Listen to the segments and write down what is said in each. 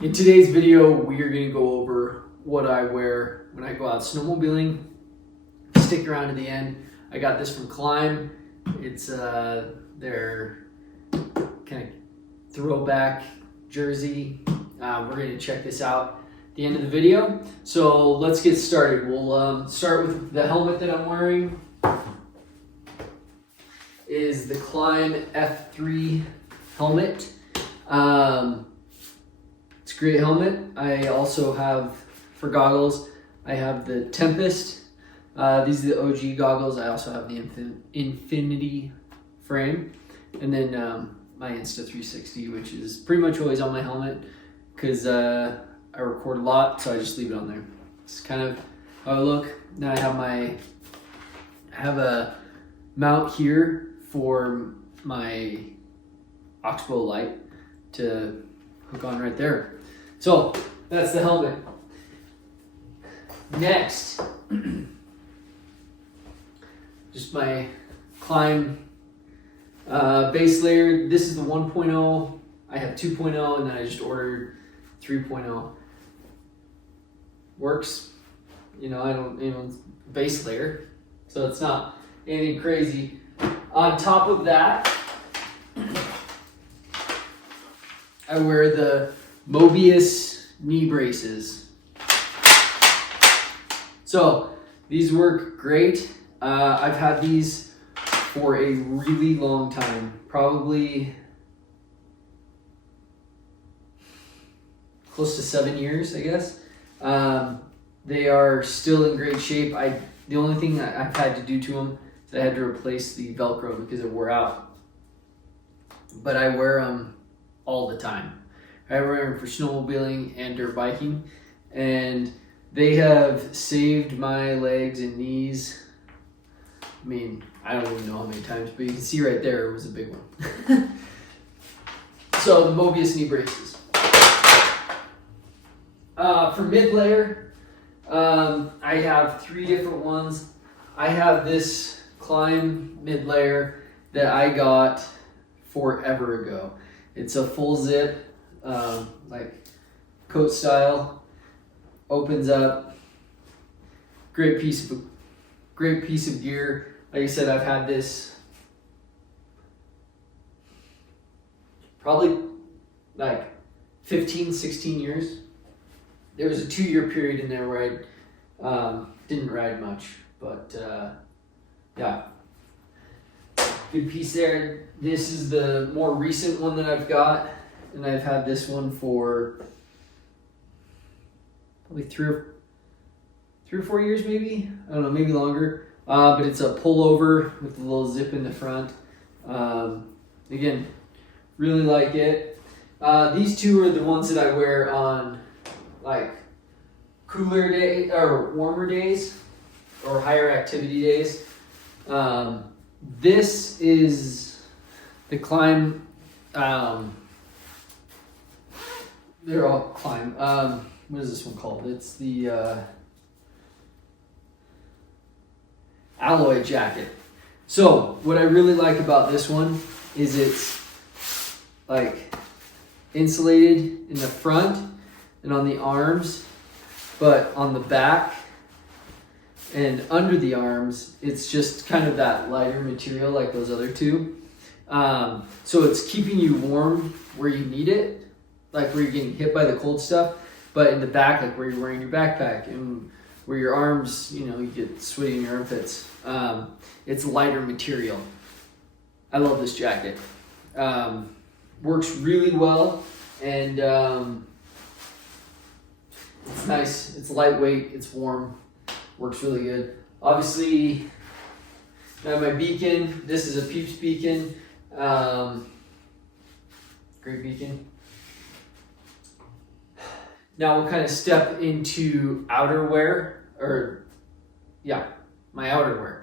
In today's video, we are going to go over what I wear when I go out snowmobiling. Stick around to the end. I got this from Climb. It's their kind of throwback jersey. We're going to check this out at the end of the video. So let's get started. We'll start with the helmet that I'm wearing. Is the Climb F3 helmet. It's a great helmet. I also have, for goggles, I have the Tempest. These are the OG goggles. I also have the Infinity frame. And then my Insta360, which is pretty much always on my helmet because I record a lot, so I just leave it on there. It's kind of how I look. Then I have a mount here for my Oxbow light to hook on right there. So that's the helmet. Next, just my Climb base layer. This is the 1.0. I have 2.0 and then I just ordered 3.0. Works, I don't, base layer. So it's not anything crazy. On top of that, I wear the Mobius knee braces. So these work great. I've had these for a really long time, probably close to 7 years, I guess. They are still in great shape. The only thing that I've had to do to them is I had to replace the Velcro because it wore out. But I wear them all the time. I wear them for snowmobiling and dirt biking, and they have saved my legs and knees. I mean, I don't even know how many times, but you can see right there it was a big one. So the Mobius knee braces. For mid layer, I have 3 different ones. I have this Climb mid layer that I got forever ago. It's a full zip, like coat style, opens up. Great piece of gear. Like I said, I've had this probably like 15, 16 years. There was a 2-year period in there where I didn't ride much, but yeah. Good piece there. This is the more recent one that I've got, and I've had this one for probably three or 4 years, maybe. I don't know, maybe longer. But it's a pullover with a little zip in the front. Again, really like it. These two are the ones that I wear on like cooler days or warmer days or higher activity days. This is the Climb. They're all Climb. What is this one called? It's the alloy jacket. So what I really like about this one is it's like insulated in the front and on the arms, but on the back and under the arms, it's just kind of that lighter material like those other two. So it's keeping you warm where you need it, like where you're getting hit by the cold stuff, but in the back, like where you're wearing your backpack and where your arms, you get sweaty in your armpits. It's lighter material. I love this jacket. Works really well, and it's nice. It's lightweight. It's warm. Works really good. Obviously, I have my beacon. This is a Peeps beacon. Great beacon. Now we'll kind of step into outerwear, my outerwear.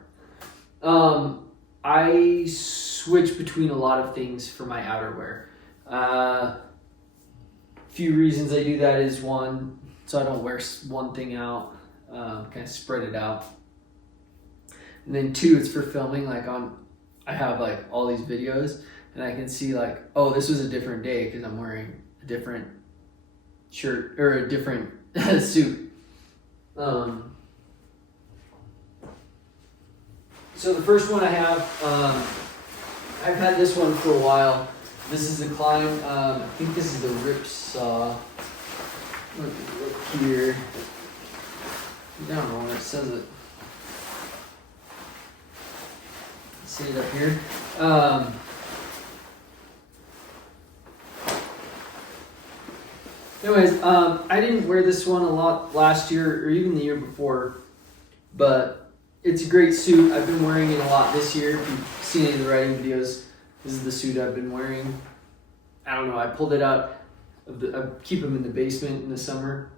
I switch between a lot of things for my outerwear. Few reasons I do that is one, so I don't wear one thing out, kind of spread it out. And then 2, it's for filming. I have like all these videos, and I can see like, oh, this was a different day because I'm wearing a different shirt or a different suit. So the first one I have, I've had this one for a while. This is the Klein, I think this is the Rip Saw. Look here. I don't know where it says it. See it up here. Anyways, I didn't wear this one a lot last year or even the year before, but it's a great suit. I've been wearing it a lot this year. If you've seen any of the riding videos, this is the suit I've been wearing. I don't know, I pulled it out. I keep them in the basement in the summer.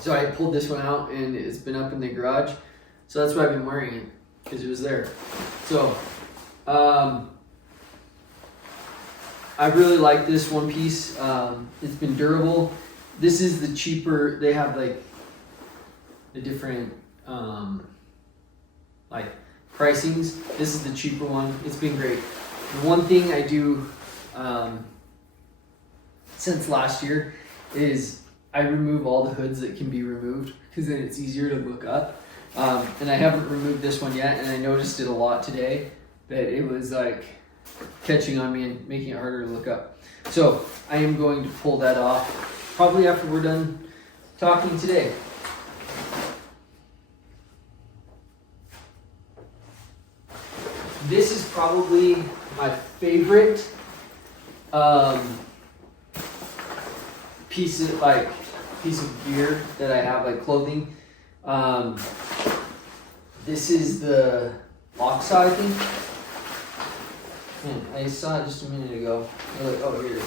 So I pulled this one out and it's been up in the garage. So that's why I've been wearing it, because it was there. So I really like this one piece. It's been durable. This is the cheaper, they have like the different like pricings. This is the cheaper one. It's been great. The one thing I do since last year is I remove all the hoods that can be removed, because then it's easier to look up. And I haven't removed this one yet, and I noticed it a lot today, that it was like catching on me and making it harder to look up. So I am going to pull that off probably after we're done talking today. This is probably my favorite piece of gear that I have, like clothing. This is the Locksaw, I think. I saw it just a minute ago. I'm like, oh, here it is.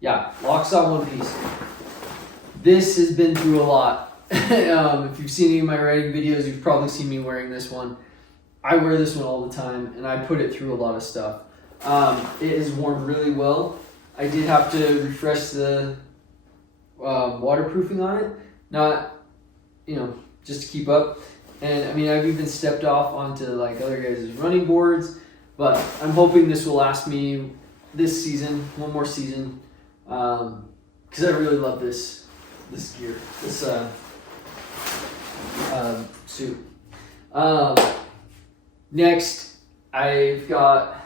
Yeah, Locksaw one piece. This has been through a lot. If you've seen any of my riding videos, you've probably seen me wearing this one. I wear this one all the time, and I put it through a lot of stuff. It is worn really well. I did have to refresh the waterproofing on it, not, just to keep up. And I mean, I've even stepped off onto like other guys' running boards, but I'm hoping this will last me this season, one more season, because I really love this gear, this suit. Next, I've got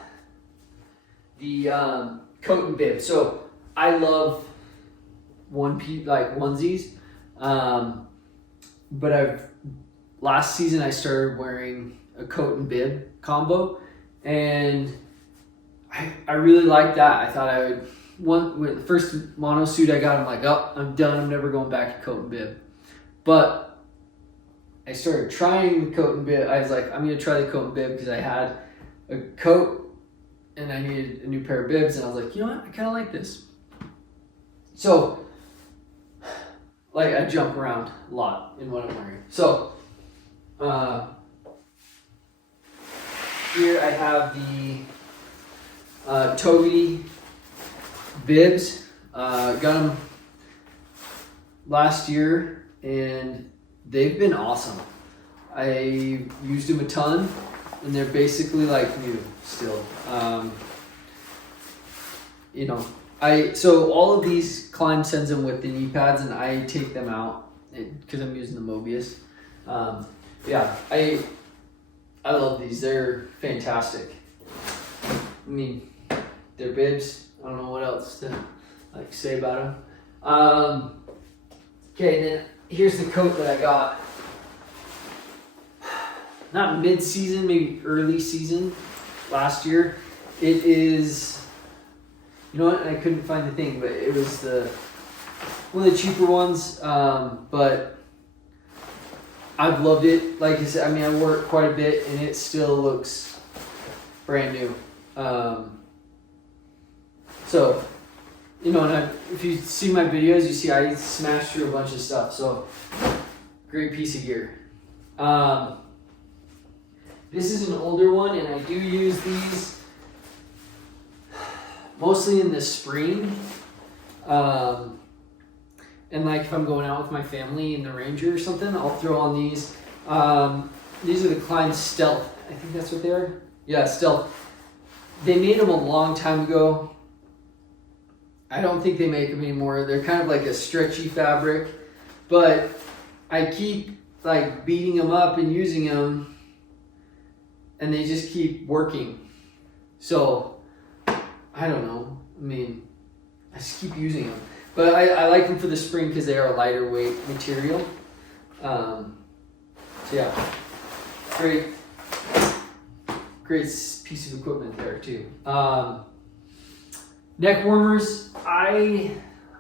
the coat and bib. So I love onesies, but last season I started wearing a coat and bib combo, and I really liked that. I thought I would, with the first mono suit I got, I'm like, oh, I'm done. I'm never going back to coat and bib. But I started trying the coat and bib. I was like, I'm going to try the coat and bib, because I had a coat and I needed a new pair of bibs, and I was like, you know what? I kind of like this. So, like, I jump around a lot in what I'm wearing. So, here I have the Toby bibs. Got them last year, and they've been awesome. I used them a ton, and they're basically like new still. So all of these, Klein sends them with the knee pads, and I take them out because I'm using the Mobius. I love these. They're fantastic. I mean, they're bibs. I don't know what else to say about them. Okay, then here's the coat that I got. Not mid-season, maybe early season last year. It is, you know what? I couldn't find the thing, but it was one of the cheaper ones. But I've loved it. Like I said, I mean, I wore it quite a bit, and it still looks brand new. And if you see my videos, you see I smashed through a bunch of stuff. So, great piece of gear. This is an older one, and I do use these mostly in the spring. And like if I'm going out with my family in the Ranger or something, I'll throw on these. These are the Klein Stealth. I think that's what they are. Yeah, Stealth. They made them a long time ago. I don't think they make them anymore. They're kind of like a stretchy fabric, but I keep like beating them up and using them, and they just keep working. So I don't know. I mean, I just keep using them, but I like them for the spring because they are a lighter weight material. So yeah, great piece of equipment there too. Neck warmers. I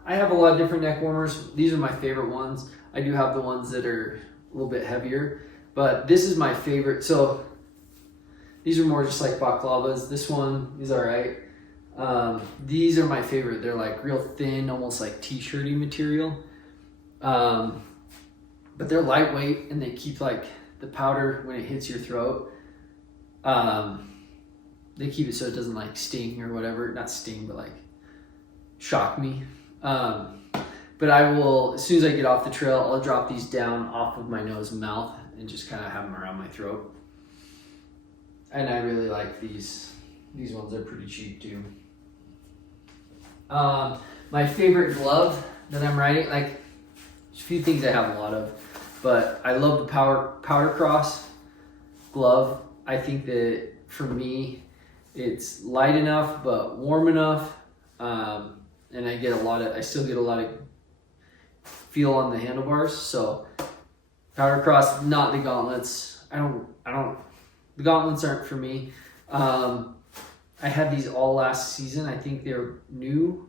have a lot of different neck warmers. These are my favorite ones. I do have the ones that are a little bit heavier, but this is my favorite. So these are more just like baklavas. This one is all right. These are my favorite. They're like real thin, almost like t-shirty material. But they're lightweight and they keep like the powder when it hits your throat. They keep it so it doesn't like sting or whatever. Not sting, but like shock me. But I will, as soon as I get off the trail, I'll drop these down off of my nose and mouth and just kind of have them around my throat. And I really like these. These ones are pretty cheap too. My favorite glove that I'm riding, like there's a few things I have a lot of, but I love the powder cross glove. I think that for me, it's light enough but warm enough, and I still get a lot of feel on the handlebars. So powder cross, not the gauntlets. The gauntlets aren't for me. I had these all last season. I think they're new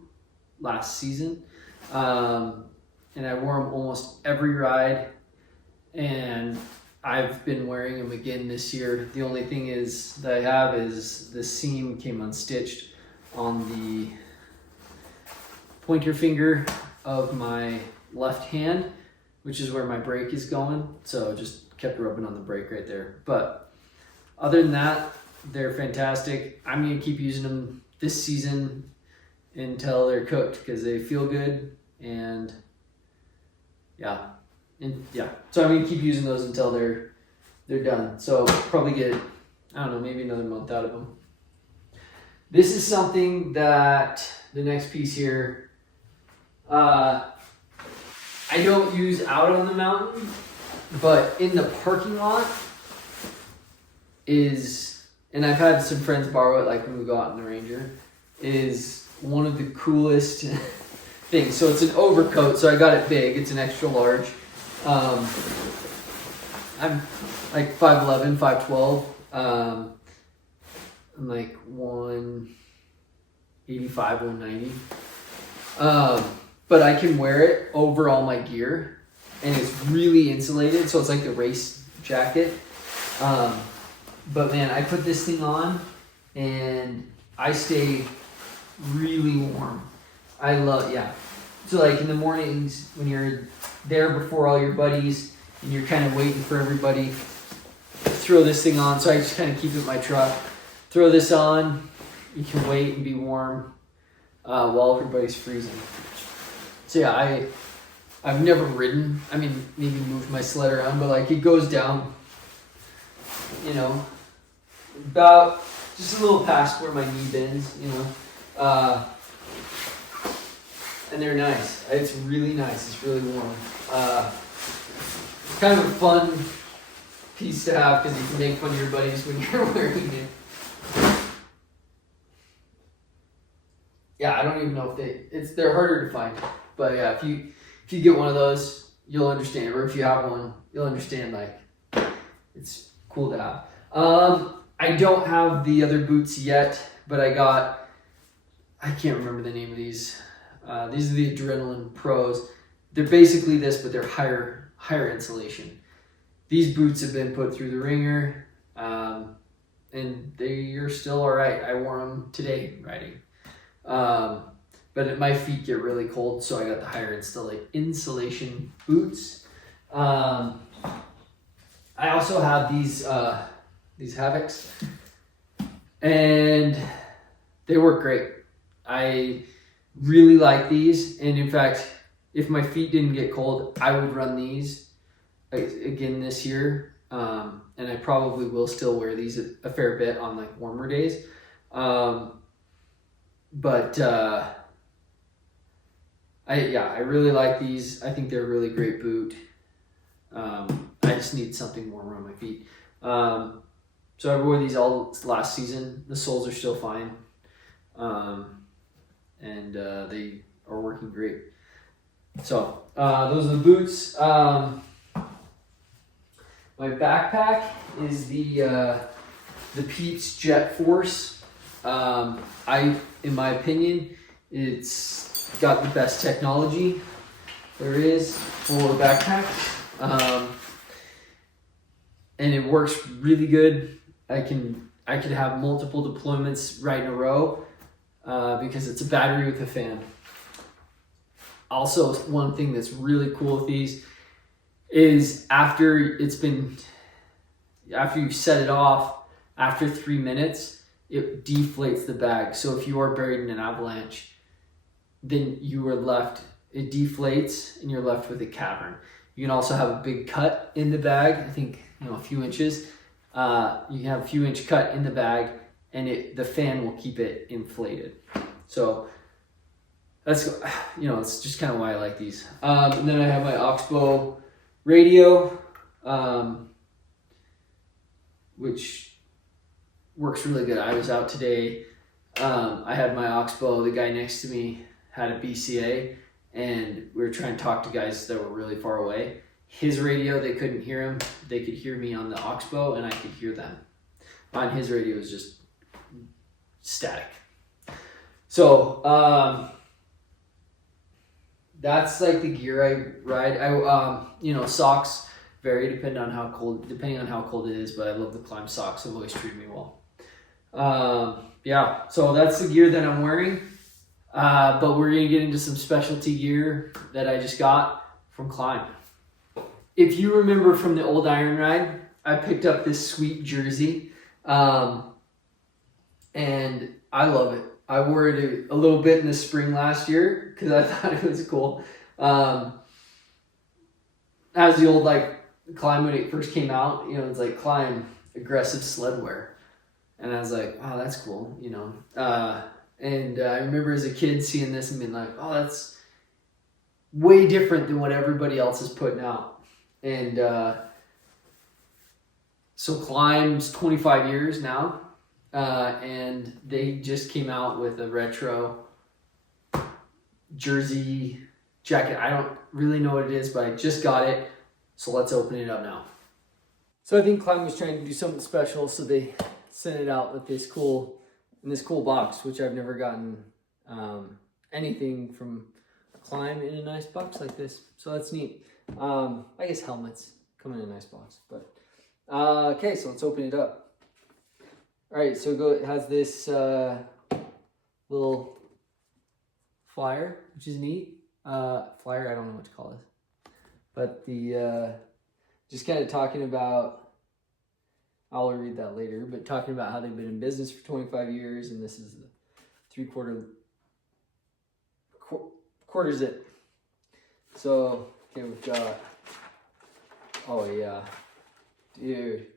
last season, and I wore them almost every ride, and I've been wearing them again this year. The only thing is that I have is the seam came unstitched on the pointer finger of my left hand, which is where my brake is going. So just kept rubbing on the brake right there. But other than that, they're fantastic. I'm going to keep using them this season until they're cooked because they feel good. And yeah. So I'm going to keep using those until they're done. So probably get, I don't know, maybe another month out of them. This is something that the next piece here, I don't use out on the mountain, but in the parking lot is, and I've had some friends borrow it, like when we go out in the Ranger, is one of the coolest things. So it's an overcoat, so I got it big. It's an extra large. I'm like 5'11", 5'12". I'm like 185, 190. But I can wear it over all my gear, and it's really insulated, so it's like the race jacket. But man, I put this thing on, and I stay really warm. So like in the mornings when you're there before all your buddies, and you're kind of waiting for everybody, throw this thing on. So I just kind of keep it in my truck. Throw this on, you can wait and be warm while everybody's freezing. So yeah, I've never ridden. I mean, maybe moved my sled around, but like it goes down, about just a little past where my knee bends, and they're nice. It's really nice. It's really warm. It's kind of a fun piece to have because you can make fun of your buddies when you're wearing it. Yeah, I don't even know if they're harder to find, but yeah, if you get one of those, you'll understand, or if you have one, you'll understand, like, it's cool to have. I don't have the other boots yet, but I can't remember the name of these. These are the Adrenaline Pros. They're basically this, but they're higher insulation. These boots have been put through the ringer, and they are still all right. I wore them today riding. But my feet get really cold, so I got the higher insulation boots. I also have these Havocs, and they work great. I really like these, and in fact, if my feet didn't get cold, I would run these again this year, and I probably will still wear these a fair bit on like warmer days. But I really like these. I think they're a really great boot. I just need something warmer on my feet. So I wore these all last season. The soles are still fine. And they are working great. So those are the boots. My backpack is the Peeps Jet Force. In my opinion, it's got the best technology there is for backpacks. And it works really good. I could have multiple deployments right in a row because it's a battery with a fan. Also, one thing that's really cool with these is after you set it off, after 3 minutes, it deflates the bag. So if you are buried in an avalanche, then it deflates and you're left with a cavern. You can also have a big cut in the bag. I think, a few inches. You can have a few inch cut in the bag and the fan will keep it inflated. So that's, it's just kind of why I like these. And then I have my Oxbow radio, which works really good. I was out today. I had my Oxbow. The guy next to me had a BCA, and we were trying to talk to guys that were really far away. His radio, they couldn't hear him. They could hear me on the Oxbow, and I could hear them. On his radio, it was just static. So that's like the gear I ride. Socks vary depending on how cold it is, but I love the Climb socks. They've always treated me well. So that's the gear that I'm wearing. But we're gonna get into some specialty gear that I just got from Climb. If you remember from the old Iron Ride, I picked up this sweet jersey, and I love it. I wore it a little bit in the spring last year because I thought it was cool. As the old Climb when it first came out, it's like Climb aggressive sled wear, and I was like, oh, that's cool, And I remember as a kid seeing this and being like, oh, that's way different than what everybody else is putting out. And so Climb's 25 years now, and they just came out with a retro jersey jacket. I don't really know what it is, but I just got it. So let's open it up now. So I think Climb was trying to do something special, so they sent it out with this cool box, which I've never gotten anything from Climb in a nice box like this. So that's neat. I guess helmets come in a nice box, but okay, so let's open it up. All right, so it has this little flyer, which is neat. Flyer, I don't know what to call this, but the just kind of talking about, I'll read that later, but talking about how they've been in business for 25 years, and this is the 3/4 quarter zip. So, okay, we've got, oh yeah, dude.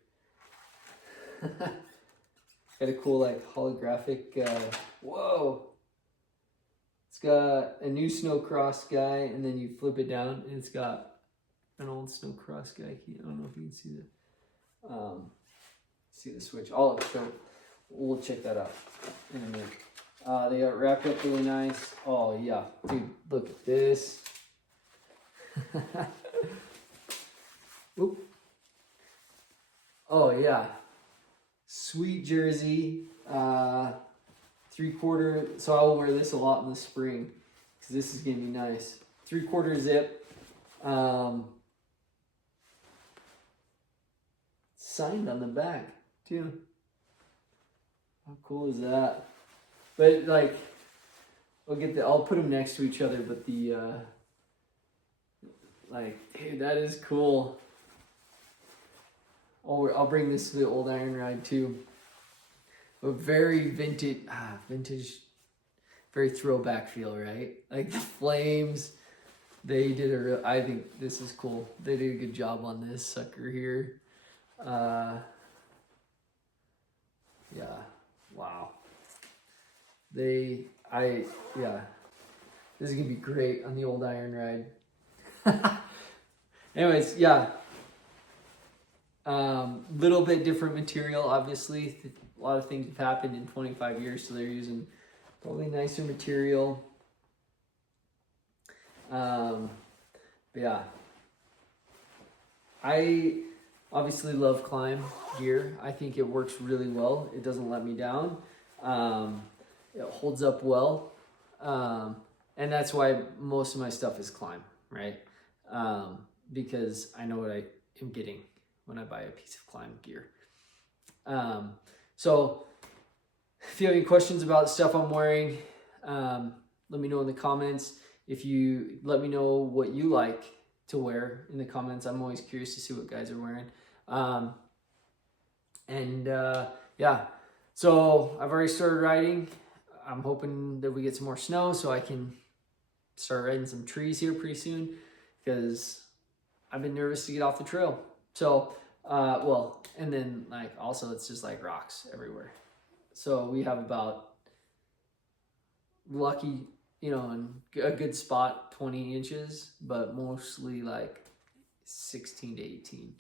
Got a cool holographic, whoa. It's got a new Snowcross guy, and then you flip it down, and it's got an old Snowcross guy. I don't know if you can see the switch. We'll check that out in a minute. They got wrapped up really nice. Oh yeah, dude, look at this. Oop. Oh yeah, sweet jersey. 3/4. So I will wear this a lot in the spring because this is gonna be nice. 3/4 zip. Signed on the back too. How cool is that? But I'll put them next to each other, but dude, that is cool. I'll bring this to the old Iron Ride too. A very vintage, very throwback feel, right? Like the flames, I think this is cool. They did a good job on this sucker here. Yeah, wow. This This is gonna be great on the old iron ride. Anyways, yeah. Little bit different material, obviously. A lot of things have happened in 25 years, so they're using probably nicer material. But yeah. I obviously love climb gear. I think it works really well. It doesn't let me down. It holds up well. And that's why most of my stuff is climb, right? Because I know what I am getting when I buy a piece of climb gear. So if you have any questions about the stuff I'm wearing, let me know in the comments. If you let me know what you like to wear in the comments, I'm always curious to see what guys are wearing. Yeah, so I've already started riding. I'm hoping that we get some more snow so I can start riding some trees here pretty soon, because I've been nervous to get off the trail. So, well, and then like also it's just like rocks everywhere. So we have about, lucky, you know, in a good spot, 20 inches, but mostly like 16 to 18.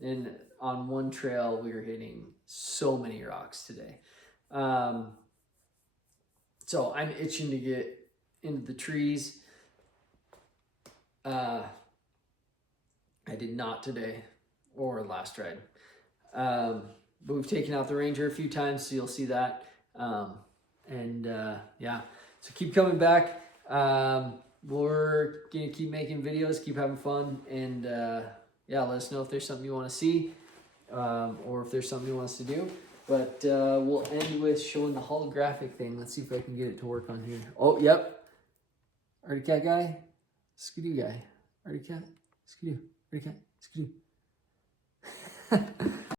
And on one trail, we were hitting so many rocks today. So I'm itching to get into the trees. I did not today or last ride. But we've taken out the Ranger a few times, so you'll see that. Yeah, so keep coming back. We're gonna keep making videos, keep having fun, and yeah, let us know if there's something you want to see, or if there's something you want us to do. But we'll end with showing the holographic thing. Let's see if I can get it to work on here. Oh, yep. Artie cat guy, skidoo guy. Artie cat, skidoo. Artie cat, skidoo.